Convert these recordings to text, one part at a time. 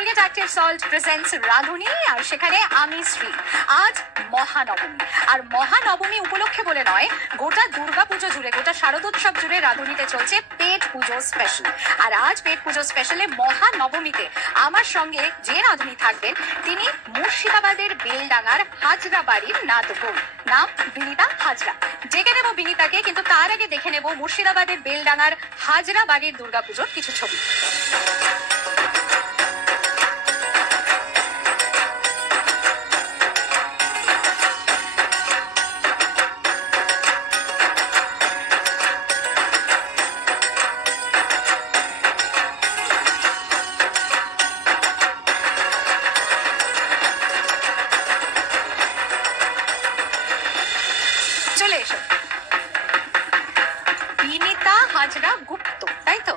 Colgate active salt presents রাঁধুনি, আর সেখানে আমি শ্রী। আজ মহানবমী, আর মহানবমী উপলক্ষে বলে নয়, গোটা দুর্গাপুজো জুড়ে, গোটা শারদোৎসব জুড়ে রাঁধুনিতে চলছে পেট পুজো স্পেশাল। আর আজ পেট পুজো স্পেশালে মহানবমীতে আমার সঙ্গে যে রাঁধুনি থাকবেন, তিনি মুর্শিদাবাদের বেলডাঙ্গার হাজরা বাড়ির নাতবউ, নাম বিনিতা হাজরা। ডেকে নেব বিনিতাকে, কিন্তু তার আগে দেখে নেব মুর্শিদাবাদের বেলডাঙ্গার হাজরা বাড়ির দুর্গাপুজোর কিছু ছবি। চলে এসো। বিনিতা হাজরা গুপ্ত, তাই তো?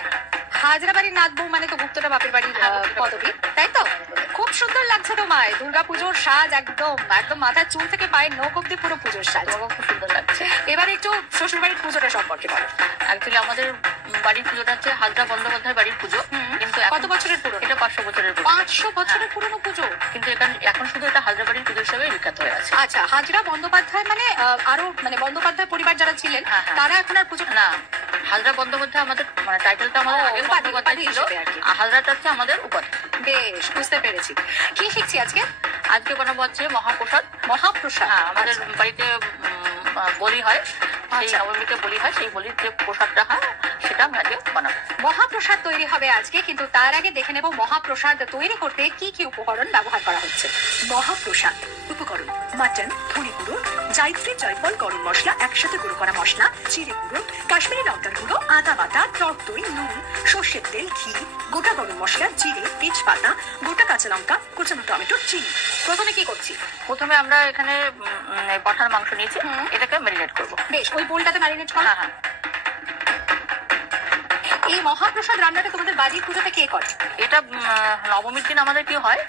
হাজরা বাড়ির নাতবউ মানে তো গুপ্তটা বাপের বাড়ির পদবী, তাই তো? খুব সুন্দর লাগছে তোমায়, দুর্গাপুজোর সাজ একদম একদম মাথার চুল থেকে পায়ের নখ অব্দি পুরো পুজোর সাজ, খুব সুন্দর লাগছে। এবার একটু শ্বশুর বাড়ির পুজোটা সম্পর্কে বলো। অ্যাকচুয়ালি আমাদের বাড়ির পুজোটা হচ্ছে হাজরা বন্দ্যোপাধ্যায় বাড়ির পুজো, কিন্তু কত বছরের পুরো? এটা 500 বছরের পুজো। 500 বছরের পুরনো পুজো, কিন্তু এখন শুধু এটা হাজরা বাড়ির পুজো হিসেবে বিখ্যাত হয়ে আছে। আচ্ছা, হাজরা বন্দ্যোপাধ্যায় মানে আরো মানে বন্দ্যোপাধ্যায় পরিবার যারা ছিলেন তারা এখন আর পুজো না, হাজরা বন্দ্যোপাধ্যায় আমাদের মানে টাইটেলটা আমাদের আগে বন্দ্যোপাধ্যায় ছিল, হাজরাটা হচ্ছে আমাদের উপাধি। বেশ, বুঝতে পেরেছি। কি শিখছি আজকে? আজকে বানাবো হচ্ছে মহাপ্রসাদ। মহাপ্রসাদ, হ্যাঁ, আমাদের বাড়িতে বলি হয়, সেই নবমীতে বলি হয়, সেই বলির যে প্রসাদটা হয় সেটা আমি আজকে বানাবো। মহাপ্রসাদ তৈরি হবে আজকে, কিন্তু তার আগে দেখে নেব মহাপ্রসাদ তৈরি করতে কি কি উপকরণ ব্যবহার করা হচ্ছে। মহাপ্রসাদ উপকরণ: মাটন, ধনে গুঁড়ো, জায়ত্রী, জয়ফল, গরম মশলা, একসাথে গুঁড়ো করা মশলা, জিরে গুঁড়ো, কাশ্মীরি লঙ্কার গুঁড়ো, আদা বাটা, টক দই, নুন, সর্ষের তেল, ঘি, গোটা গরম মশলা, জিরে, তেজপাতা, গোটা কাঁচা লঙ্কা, কুচানো টমেটো, চিনি। প্রথমে কি করছি? প্রথমে আমরা এখানে পাঠার মাংস নিয়েছি, এটাকে ম্যারিনেট করবো। বেশ, ওই বোলটাতে ম্যারিনেট করো। হ্যাঁ। এই মহাপ্রসাদ রান্নাটা তোমাদের বাড়ির পুজোতে কে করে? এটা নবমীর দিন আমাদের কি হয়,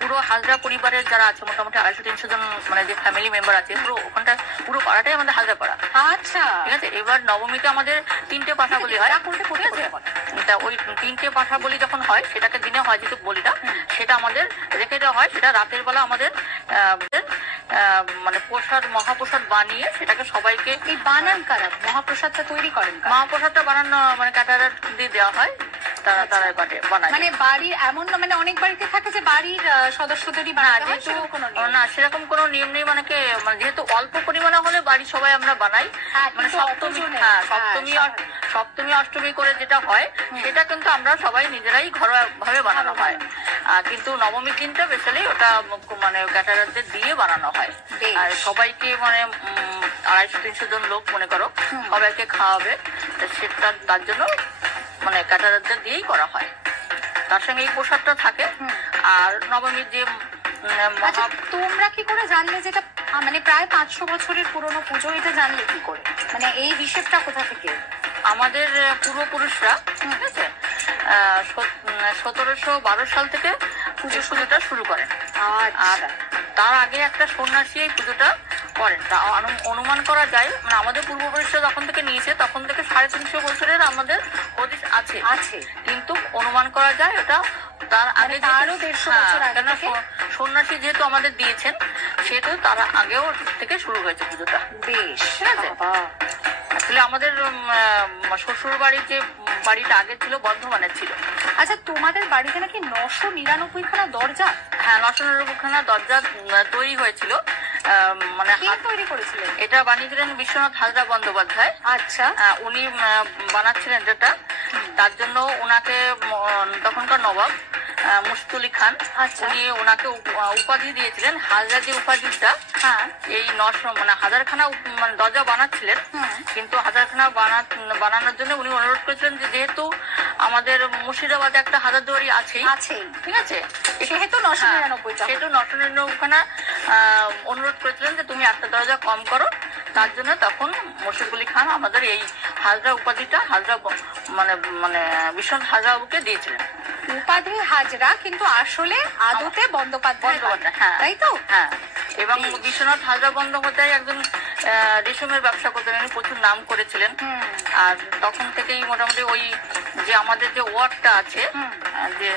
পুরো হাজরা পরিবারের যারা আছে মোটামুটি 250-300 জন, মানে যে ফ্যামিলি মেম্বার আছে, পুরো ওখানটা পুরো পাড়াটাই আমাদের হাজরা পাড়া। আচ্ছা, ঠিক আছে। এবার নবমীতে আমাদের 3টে পাঠা বলি হয়। তা ওই 3টে পাঠা বলি যখন হয়, সেটাকে দিনে হয় যেহেতু বলিটা, সেটা আমাদের রেখে দেওয়া হয়। সেটা রাতের বেলা আমাদের মানে মহাপ্রসাদ বানিয়ে সেটাকে সবাইকে। এই বানান কারা? মহাপ্রসাদটা তৈরি করেন? মহাপ্রসাদটা বানানো মানে ক্যাটারার দিয়ে দেওয়া হয়, তারা বানায়। মানে বাড়ির এমন না, মানে অনেক বাড়িতে থাকে যে বাড়ির সদস্যদেরই বানায়, না সেরকম কোনো নিয়ম নেই। মানে যেহেতু অল্প পরিমাণে হলে বাড়ির সবাই আমরা বানাই, মানে সপ্তমী অষ্টমী করে যেটা হয় সেটা কিন্তু আমরা সবাই নিজেরাই ঘরোয়া ভাবে বানানো হয়। কিন্তু নবমীর দিনটা স্পেশালি ওটা মানে ক্যাটারারদের দিয়ে বানানো হয়। আর সবাইকে মানে 250-300 জন লোক মনে করো, সবাইকে খাওয়াবে, সেটা তার জন্য মানে ক্যাটারারদের দিয়েই করা হয়। তার সঙ্গে এই প্রসাদটা থাকে। আর নবমীর যে তোমরা কি করে জানলে যেটা মানে প্রায় 500 বছরের পুরনো পুজো, এটা জানলে কি করে? মানে এই হিসেবটা কোথা থেকে? আমাদের পূর্বপুরুষরা, ঠিক আছে, 1712 সাল থেকে পুজোটা শুরু করেন। আর তার আগে একটা সন্ন্যাসী এই পুজোটা করেন। তা অনুমান করা যায়, মানে আমাদের পূর্বপুরুষরা যখন থেকে নিয়েছে তখন থেকে 350 বছরের আমাদের হদিস আছে, কিন্তু অনুমান করা যায় ওটা তার আগে আরো 150 বছর আগে। সন্ন্যাসী যেহেতু আমাদের দিয়েছেন, সেহেতু তার আগেও থেকে শুরু হয়েছে পুজোটা। বেশ, ঠিক আছে। আসলে আমাদের শ্বশুর বাড়ির যে বাড়িটা আগে ছিল বর্ধমানের ছিল। আচ্ছা, তোমাদের বাড়িতে নাকি 999খানা দরজা? হ্যাঁ, 999খানা দরজা তৈরি হয়েছিল। মানে তৈরি করেছিলেন? এটা বানিয়েছিলেন বিশ্বনাথ হাজরা বন্দ্যোপাধ্যায়। আচ্ছা, উনি বানাচ্ছিলেন যেটা, তার জন্য ওনাকে তখনকার নবাব মুশতুলি খান, উনি ওনাকে উপাধি দিয়েছিলেন। হাজরা যে উপাধিটা, এই 900 মানে 1000খানা মানে দরজা বানাচ্ছিলেন, কিন্তু 1000খানা বানানোর জন্য উনি অনুরোধ করেছিলেন যে যেহেতু আমাদের মুর্শিদাবাদে একটা হাজারদুয়ারি আছেই, ঠিক আছে, সেহেতু 999খানা অনুরোধ করেছিলেন যে তুমি একটা দরজা কম করো। তার জন্য তখন মুর্শিদুলি খান আমাদের এই হাজরা উপাধিটা হাজরা মানে মানে বিশ্বনাথ হাজরাবাবুকে দিয়েছিলেন। উপাধি হাজরা, কিন্তু আসলে আদতে বন্দ্যোপাধ্যায়, তাই তো? হ্যাঁ। এবং বিশ্বনাথ হাজরা বন্দ্যোপাধ্যায় একজন রেশমের ব্যবসা করতেন, উনি প্রচুর নাম করেছিলেন। আর তখন থেকেই মোটামুটি ওই যে আমাদের যে ওয়ার্ডটা আছে, যে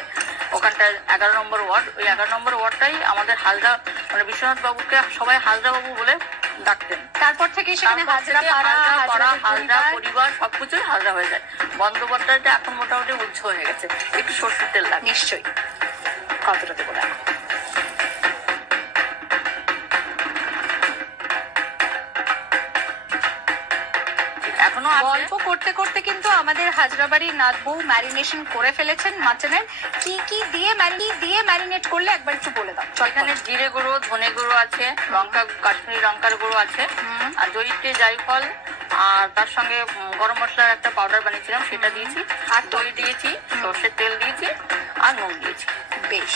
ওখানটায় 11 নম্বর ওয়ার্ড, ওই 11 নম্বর ওয়ার্ডটাই আমাদের হাজরা, মানে বিশ্বনাথ বাবুকে সবাই হাজরা বাবু বলে ডাকতেন। তারপর থেকে সেখানে হাজরা পরিবার সবকিছুই হাজরা হয়ে যায়। বন্দ্যোপাধ্যায়টা এখন মোটামুটি উচ্চ হয়ে গেছে, একটু সর্ষের তেল লাগে। নিশ্চয়ই। কতটা দেবো না এখনো গল্প করতে করতে কিন্তু আমাদের হাজরাবাড়ির নাথ বউ ম্যারিনেশন করে ফেলেছেন মাটনের। কি কি দিয়ে ম্যারিনেট করলে একবার একটু বলে দাও। এখানে জিরে গুঁড়ো, ধনে গুঁড়ো আছে, লঙ্কা, কাশ্মীরি লঙ্কার গুঁড়ো আছে, আর দইতে জায়ফল, আর তার সঙ্গে গরম মশলার একটা পাউডার বানিয়েছিলাম সেটা দিয়েছি, আর দই দিয়েছি, সর্ষের তেল দিয়েছি, আর নুন দিয়েছি। বেশ।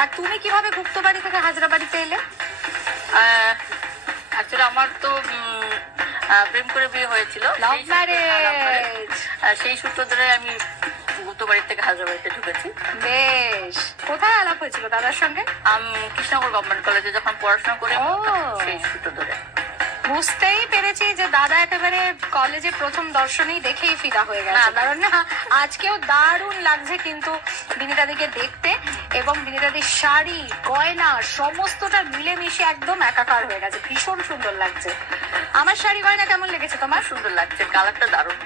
আর তুমি কিভাবে গুপ্ত বাড়ি থেকে হাজরাবাড়িতে এলে? অ্যাকচুয়ালি আমার তো প্রেম করে বিয়ে হয়েছিল, সেই সূত্র ধরে আমি গুপ্ত বাড়ির থেকে হাজরাবাড়িতে ঢুকেছি। বেশ। কোথায় আলাপ হয়েছিল দাদার সঙ্গে? কৃষ্ণনগর গভর্নমেন্ট কলেজে যখন পড়াশোনা করে, সেই সূত্র ধরে। বুঝতেই পেরেছি যে দাদা একেবারে কলেজে প্রথম দর্শনেই দেখেই ফিদা হয়ে গেছে। কারণ না, আজকেও দারুণ লাগছে কিন্তু বিনীতাদিকে দেখতে, এবং বিনীতাদির শাড়ি গয়না সমস্তটা মিলেমিশে একদম একাকার হয়ে গেছে। ভীষণ সুন্দর লাগছে। আমার শাড়ি গয়না কেমন লেগেছে তোমার? সুন্দর লাগছে, কালারটা দারুণ।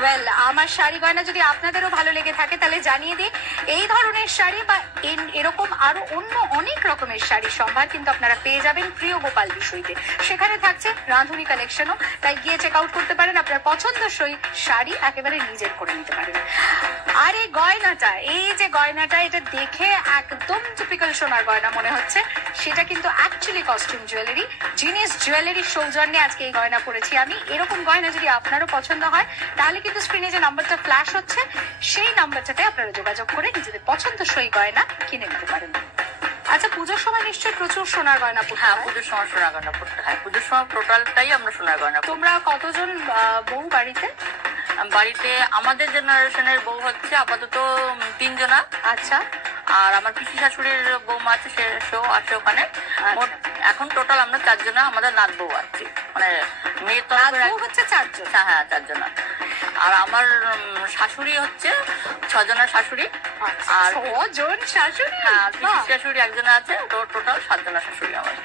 ওয়েল, আমার শাড়ি গয়না যদি আপনাদেরও ভালো লেগে থাকে তাহলে জানিয়ে দিই। এই ধরনের শাড়ি বা এরকম আরো অন্য অনেক রকমের শাড়ি সম্ভার কিন্তু আপনারা পেয়ে যাবেন প্রিয় গোপাল বিষয়তে। সেখানে থাকছে রাঁধুনি কালেকশনও, তাই গিয়ে চেক আউট করতে পারেন। আপনার পছন্দসই শাড়ি একেবারে নিজের করে নিতে পারেন। আর এই গয়নাটা, এটা দেখে একদম টিপিক্যাল সোনার গয়না মনে হচ্ছে, সেটা কিন্তু অ্যাকচুয়ালি কস্টিউম জুয়েলারি। জিনিস জুয়েলারির সৌজন্যে আজকে এই গয়না পরেছি আমি। এরকম গয়না যদি আপনারও পছন্দ হয় তাহলে কিন্তু স্ক্রিনে যে নাম্বারটা ফ্ল্যাশ হচ্ছে সেই নাম্বারটাতে আপনারা যোগাযোগ করে নিজেদের পছন্দসই গয়না কিনে নিতে পারেন। আচ্ছা, পুজোর সময় নিশ্চয়ই প্রচুর সোনার গয়না পড়তে হয়? পুজোর সময় সোনার গয়না পড়তে হয়। পুজোর সময় টোটালটাই আমরা সোনার গয়না। তোমরা কতজন বউ বাড়িতে? বাড়িতে আমাদের জেনারেশনের বউ হচ্ছে আপাতত 3 জনা। আচ্ছা। আর আমার পিসি শাশুড়ির বৌমা আছে, সেও আছে ওখানে। মোট এখন টোটাল আমরা 4 জনা, আমাদের নাত বউ আছে, মানে মেয়ের তরফের হচ্ছে 4 জন। হ্যাঁ 4 জনা। আর আমার শাশুড়ি হচ্ছে 6 জনের শাশুড়ি। আর 6 জন শাশুড়ি? হ্যাঁ, পিসি শাশুড়ি একজন আছে, টোটাল 7 জনের শাশুড়ি আমার।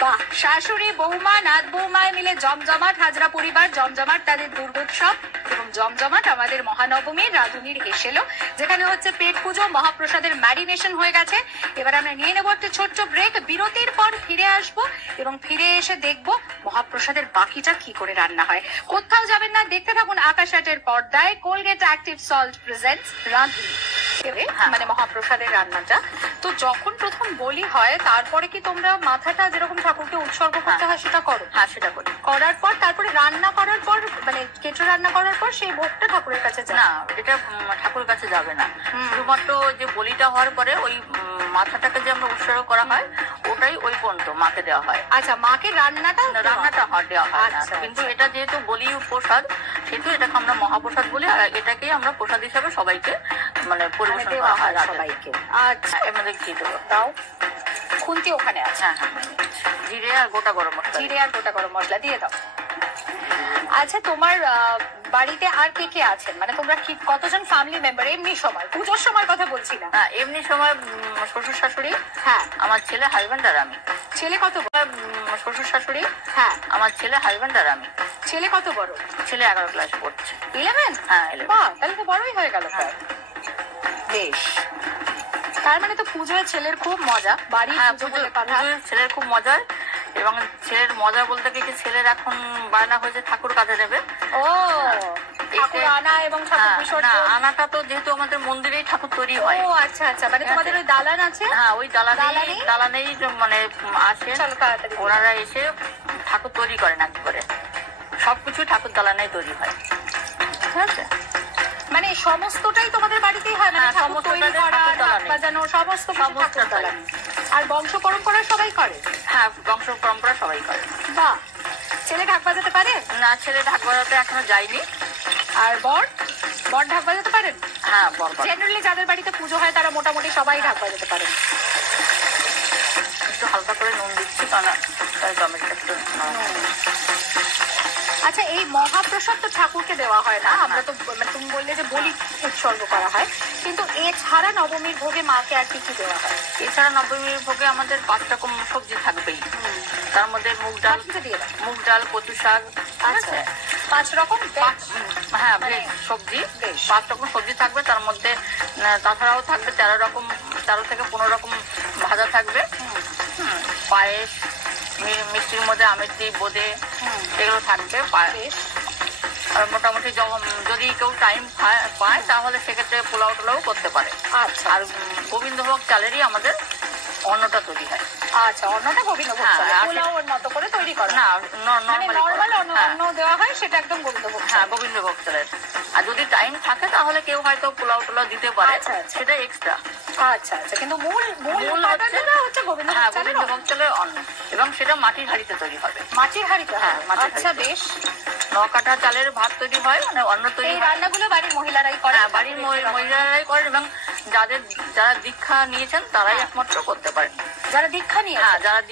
বাহ, শাশুড়ি বৌমা নাত বৌমায় মিলে জমজমাট হাজরা পরিবার, জমজমাট তাদের দুর্গোৎসব এবং জমজমাট আমাদের মহানবমীর রাঁধুনির এসেলো, যেখানে হচ্ছে পেট পুজো, মহাপ্রসাদের ম্যারিনেশন হয়ে গেছে। এবার আমরা নিয়ে নেবো একটা ছোট্ট ব্রেক। বিরতির পর ফিরে আসবো এবং ফিরে এসে দেখবো মহাপ্রসাদের বাকিটা কি করে রান্না হয়। কোথাও যাবেন না, দেখতে থাকুন আকাশ আটের পর্দায়। কোলগেট অ্যাক্টিভ সল্ট প্রেজেন্টস রাঁধুনি, মানে মহাপ্রসাদের রান্নাটা। তো যখন প্রথম বলি হয় তারপরে কি তোমরা মাথাটা যেরকম ঠাকুরকে উৎসর্গ করতে হয় সেটা করো? হ্যাঁ, সেটা করি। করার পর তারপরে রান্না করার পর, মানে কেটো রান্না করার পর সেই ভোগটা ঠাকুরের কাছে যায়? না, এটা ঠাকুরের কাছে যাবে না। শুধুমাত্র যে বলিটা হওয়ার পরে ওই মাথাটাকে যে আমরা উৎসর্গ করা হয় ওটাই ওই পর্যন্ত মাকে দেওয়া হয়। আচ্ছা, মাকে রান্নাটা দেওয়া হয় না। কিন্তু এটা যেহেতু বলি প্রসাদ, সেহেতু এটাকে আমরা মহাপ্রসাদ বলি, আর এটাকেই আমরা প্রসাদ হিসাবে সবাইকে মানে পরিবেশন করা হয় সবাইকে। আচ্ছা, এর মধ্যে ঘি দেবো, তাও খুন্তি ওখানে আছে। হ্যাঁ, জিরে আর গোটা গরম মশলা দিয়ে দাও। আচ্ছা, তোমার বাড়িতে আর কে কে আছেন? মানে তোমরা কি কতজন ফ্যামিলি মেম্বার এমনি সময়, পুজোর সময় কথা বলছি না। হ্যাঁ, এমনি সময় শ্বশুর শাশুড়ি, হ্যাঁ, আমার ছেলে, হাজবেন্ড আর আমি। ছেলে কত বড়? শ্বশুর শাশুড়ি, হ্যাঁ, আমার ছেলে, হাজবেন্ড আর আমি। ছেলে কত বড়? ছেলে 11 ক্লাসে পড়ছে। 11? হ্যাঁ, 11। বাহ, তাহলে তো বড়ই হয়ে গেল। বেশ। তার মানে তো পুজোয় ছেলের খুব মজা। বাড়ি ছেলের খুব মজা, এবং ছেলের মজা বলতে কি ছেলের এখন বায়না হয়েছে ঠাকুর কাজে দেবে। ও, ঠাকুর আনা এবং ঠাকুর বিসর্জন। আনাটা তো যেহেতু আমাদের মন্দিরেই ঠাকুর তৈরি হয়। ও আচ্ছা আচ্ছা, মানে তোমাদের ওই দালান আছে? হ্যাঁ, ওই দালানেই মানে আসে ওনারা, এসে ঠাকুর তৈরি করেন। আগে করে সবকিছু ঠাকুর দালানেই তৈরি হয়। ঠিক আছে, মানে সমস্তটাই তোমাদের বাড়িতেই হয়? মানে ঠাকুর তৈরি করা, ঢাক বাজানো, সমস্ত দালান। আর বংশ পরম্পরা সবাই করে? হ্যাঁ, বংশ পরম্পরা সবাই করে। বাহ। ছেলে ঢাক বাজাতে পারে? না, ছেলে ঢাক বাজাতে এখনো যায়নি। আর বর ঢাক বাজাতে পারেন? হ্যাঁ, বর। জেনারেলি যাদের বাড়িতে পুজো হয় তারা মোটামুটি সবাই ঢাক বাজাতে পারেন। একটু হালকা করে নুন দিচ্ছি, কারণ টমেটো একটু আচ্ছা, এই মহাপ্রসাদ তো ঠাকুরকে দেওয়া হয় না, আমরা তো মানে তুমি বললে যে বলি উৎসর্গ করা হয়, কিন্তু এছাড়া নবমীর ভোগে মাকে আর কি কি দেওয়া হয়? এছাড়া নবমীর ভোগে আমাদের 5 রকম সবজি থাকবেই, তার মধ্যে মুগ ডাল, কচু শাক, আচ্ছা 5 রকম, হ্যাঁ সবজি, 5 রকম সবজি থাকবে, তার মধ্যে তাছাড়াও থাকবে 13 থেকে 15 রকম ভাজা থাকবে, পায়েস, মিষ্টির মধ্যে আমের বোঁদে, এগুলো থাকবে। আর মোটামুটি যদি কেউ টাইম পায় তাহলে সেক্ষেত্রে পোলাও টোলাও করতে পারে। আচ্ছা, আর গোবিন্দভোগ চালেরই আমাদের অন্নটা তৈরি হয়। আচ্ছা, অন্নটা গোবিন্দভোগ চাল, পোলাওর মতো করে তৈরি করে না, নরমাল অন্ন দেওয়া হয়, সেটা একদম গোবিন্দভোগ, হ্যাঁ গোবিন্দভোগ চালের। আর যদি টাইম থাকে তাহলে কেউ হয়তো পোলাও টোলাও দিতে পারে, সেটা এক্সট্রা। আচ্ছা আচ্ছা, কিন্তু মূল হচ্ছে গোবিন্দভোগ চালের অন্ন, এবং সেটা মাটির হাঁড়িতে তৈরি হবে। মাটির হাঁড়িতে? হ্যাঁ। আচ্ছা বেশ। 9 কাঠা চালের ভাত তৈরি হয়, মানে অন্ন তৈরি। এই রান্নাগুলো বাড়ির মহিলারাই করে? হ্যাঁ, বাড়ির মহিলারাই করেন, এবং যারা দীক্ষা নিয়েছেন তারাই একমাত্র করতে পারেন। যারা দীক্ষা নিয়ে,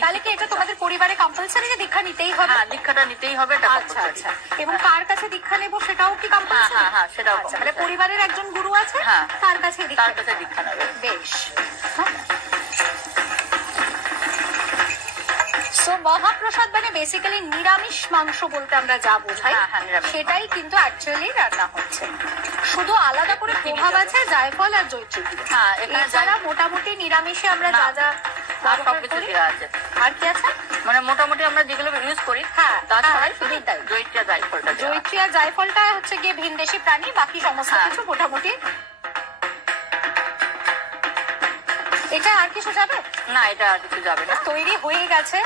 তাহলে কি এটা তোমাদের পরিবারে কম্পালসারি যে দীক্ষা নিতেই হবে? হ্যাঁ, দীক্ষাটা নিতেই হবে। আচ্ছা আচ্ছা, এবং কার কাছে দীক্ষা নেবো সেটাও কি কম্পালসারি? হ্যাঁ, সেটাও। তাহলে পরিবারের একজন গুরু আছে, তার কাছে দীক্ষা নেবে। বেশ। সো মহাপ্রসাদ মানে বেসিক্যালি নিরামিষ মাংস বলতে আমরা যা বোঝাই, সেটাই কিন্তু অ্যাকচুয়ালি রান্না হচ্ছে। শুধু আলাদা করে প্রভাব আছে জায়ফল আর জয়িত্রী। এছাড়া মোটামুটি নিরামিষে আমরা যা যা সবকিছু দেওয়া আছে। আর কি আছে, মানে মোটামুটি আমরা যেগুলো ইউজ করি, তাছাড়াই শুধু জয়িত্রী আর জায়ফলটা হচ্ছে গিয়ে ভিনদেশি প্রাণী, বাকি সমস্ত কিছু মোটামুটি। এটা আর কিছু যাবে না? এটা আর কিছু যাবে না, তৈরি হয়ে গেছে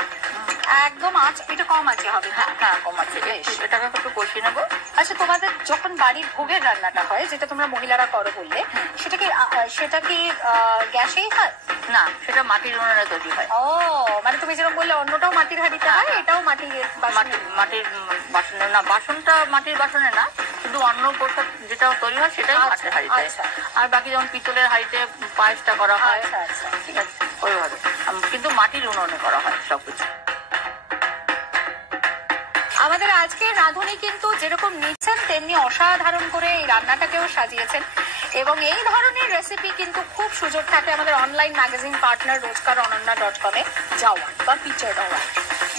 একদম। আঁচ এটা কম আছে হবে? হ্যাঁ কম আছে। এটাকে একটু কষিয়ে নেবো। আচ্ছা, তোমাদের যখন বাড়ির ভোগের রান্নাটা হয়, যেটা তোমরা মহিলারা করো বললে, সেটা কি গ্যাসেই হয়? না, সেটা মাটির উনুনে তৈরি হয়। ও, মানে তুমি যেরকম বললে অন্যটাও মাটির হাঁড়িতে হয়, এটাও মাটির বাসনে? না, বাসনটা মাটির বাসনে না, শুধু অন্ন প্রসাদ যেটা তৈরি হয় সেটাই মাটির হাঁড়িতে। আর বাকি যেমন পিতলের হাঁড়িতে পায়েসটা করা হয়, ঠিক আছে, ওইভাবে। কিন্তু মাটির উনুনে করা হয় সবকিছু। আমাদের আজকের রাঁধুনি কিন্তু যেরকম নিচ্ছেন তেমনি অসাধারণ করে এই রান্নাটাকেও সাজিয়েছেন, এবং এই ধরনের রেসিপি কিন্তু খুব সুযোগ থাকে আমাদের অনলাইন ম্যাগাজিন পার্টনার rozkaronanna.com-এ যাওয়ার বা ফিচার্ড হওয়ার।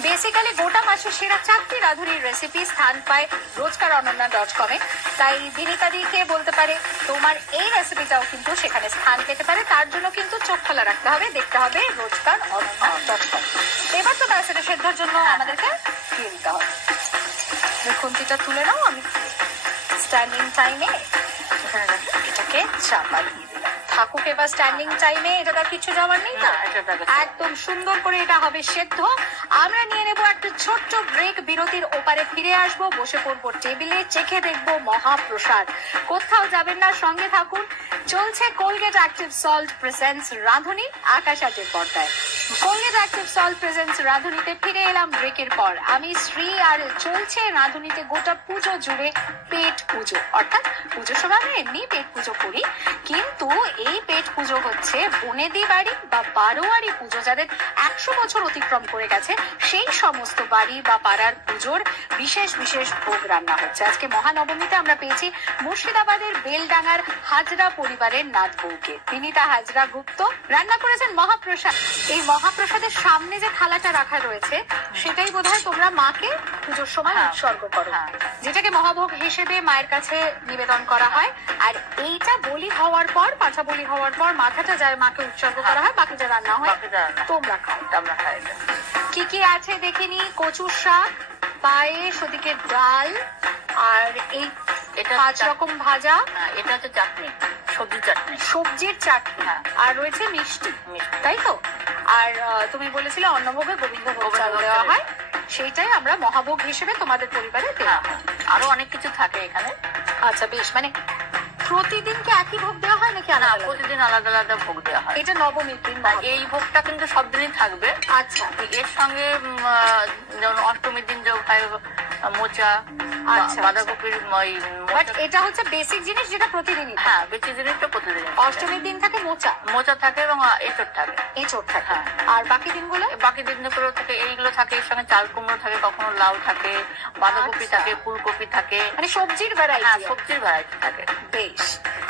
বেসিক্যালি গোটা মাসের সেরা 4টি রাঁধুনির রেসিপি স্থান পায় rozkaronanna.com-এ। তাই বিনিতাদিকে বলতে পারে তোমার এই রেসিপিটাও কিন্তু সেখানে স্থান পেতে পারে। তার জন্য কিন্তু চোখ খোলা রাখতে হবে, দেখতে হবে rozkaronanna.com। এবার তো ব্যাস এটা সেদ্ধর জন্য আমাদেরকে দিয়ে দিতে হবে। খুন্তিটা তুলে নাও, আমি স্ট্যান্ডিং টাইমে এটাকে চাপা দিয়ে দিলাম। থাকুক এবার স্ট্যান্ডিং টাইমে, এটা তার কিছু যাওয়ার নেই না, একদম সুন্দর করে এটা হবে সেদ্ধ। আমরা নিয়ে নেবো একটা ছোট্ট ব্রেক, বিরতির ওপারে ফিরে আসবো, বসে পড়বো টেবিলে, চেখে দেখবো মহাপ্রসাদ। কোথাও যাবেন না, সঙ্গে থাকুন। চলছে কোলগেট অ্যাক্টিভ সল্ট প্রেজেন্টস রাঁধুনি আকাশ আজের পর্দায়। কোলগেট অ্যাক্টিভ সল্ট প্রেজেন্টস রাঁধুনিতে ফিরে এলাম ব্রেকের পর। আমি শ্রী, আর চলছে রাঁধুনিতে গোটা পুজো জুড়ে পেট পুজো। অর্থাৎ পুজোর সময় আমরা এমনি পেট পুজো করি, কিন্তু এই পেট পুজো হচ্ছে বনেদি বাড়ি বা বারোয়ারি পুজো, যাদের 100 বছর অতিক্রম করে গেছে, সেই সমস্ত বাড়ি বা পাড়ার পুজোর বিশেষ বিশেষ ভোগ রান্না হচ্ছে। আজকে মহানবমীতে আমরা পেয়েছি মুর্শিদাবাদের বেলডাঙ্গার হাজরা পরিবারের নাথ বউকে, বিনীতা হাজরা গুপ্ত রান্না করেছেন মহাপ্রসাদ। এই মহাপ্রসাদের সামনে যে থালাটা রাখা রয়েছে, সেটাই বোধহয় তোমরা মাকে পুজোর সময় উৎসর্গ করো, যেটাকে মহাভোগ হিসেবে মায়ের কাছে নিবেদন করা হয়। আর এইটা বলি হওয়ার পর, পাঁঠা বলি হওয়ার পর মাথাটা যায় মাকে উৎসর্গ করা হয়, বাকি যা রান্না হয় তোমরা খাও। আমরা খাই। কি কি আছে দেখিনি? কচুর শাক, পায়েস, ওদিকে ডাল, আর এই 5 রকম ভাজা। এটা হচ্ছে চাটনি, সবজির চাটনি, আর রয়েছে মিষ্টি, তাই তো? আর তুমি বলেছিলে অন্নভোগে গোবিন্দভোগ চাল দেওয়া হয়, সেইটাই আমরা মহাভোগ হিসেবে তোমাদের পরিবারে দেওয়া হয়। আরো অনেক কিছু থাকে এখানে। আচ্ছা বেশ, মানে প্রতিদিন কি একই ভোগ দেওয়া হয় নাকি আলাদা? প্রতিদিন আলাদা আলাদা ভোগ দেওয়া হয়। এটা নবমীর দিন, এই ভোগটা কিন্তু সব দিনই থাকবে। আচ্ছা, এর সঙ্গে যেমন অষ্টমীর দিন যোগ হয় মোচা, আচ্ছা, বাঁধাকপির বাট এটা হচ্ছে বেসিক জিনিস যেটা প্রতিদিনই থাকে। হ্যাঁ, বেশি জিনিসটা প্রতিদিন অষ্টমীর দিন থাকে মোচা মোচা থাকে এবং এঁচড় থাকে। এঁচড় থাকে। হ্যাঁ। আর বাকি দিনগুলো বাকি দিনগুলো থাকে এইগুলো থাকে, এর সঙ্গে চাল কুমড়ো থাকে, কখনো লাউ থাকে, বাঁধাকপি আচ্ছা। থাকে, ফুলকপি থাকে, মানে সবজির হ্যাঁ ভ্যারাইটি। সবজির ভ্যারাইটি থাকে। বেশ,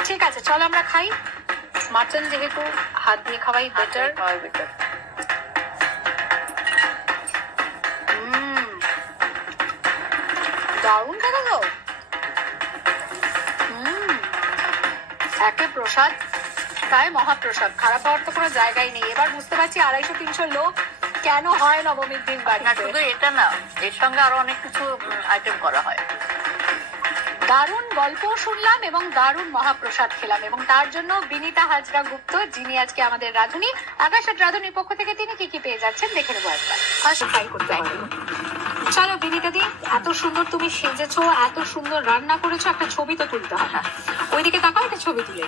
ঠিক আছে, চলো আমরা খাই। মাটন যেহেতু হাত দিয়ে খাওয়াই বেটার। বেটার। দারুণ খেতে তো। একে প্রসাদ, তাই মহাপ্রসাদ, খারাপ হওয়ার তো কোনো জায়গাই নেই। এবার বুঝতে পারছি 250-300 লোক কেন হয় নবমীর দিন না বাড়িতে। শুধু এটা না, এর সঙ্গে আরো অনেক কিছু আইটেম করা হয়। দারুণ গল্প শুনলাম এবং দারুণ মহাপ্রসাদ খেলাম, এবং তার জন্য বিনীতা হাজরা গুপ্ত, যিনি আজকে আমাদের রাঁধুনি, আকাশের রাঁধুনির পক্ষ থেকে তিনি কি কি পেয়ে যাচ্ছেন দেখে নেবো একবার। আসো, ট্রাই করতে পারবো। চলো বিনীতা দি, এত সুন্দর তুমি সেজেছো, এত সুন্দর রান্না করেছো, একটা ছবি তো তুলতে হবে। ওইদিকে তাকাও, একটা ছবি তুলে।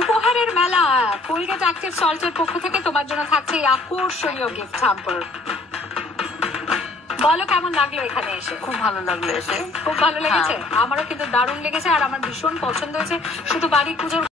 উপহারের মেলা, কোলগেট অ্যাক্টিভ সল্টের পক্ষ থেকে তোমার জন্য থাকছে এই আকর্ষণীয় গিফট হ্যাম্পার। বলো কেমন লাগলো এখানে এসে? খুব ভালো লাগলো এসে। খুব ভালো লেগেছে, আমারও কিন্তু দারুণ লেগেছে, আর আমার ভীষণ পছন্দ হয়েছে। শুধু বাড়ির পুজোর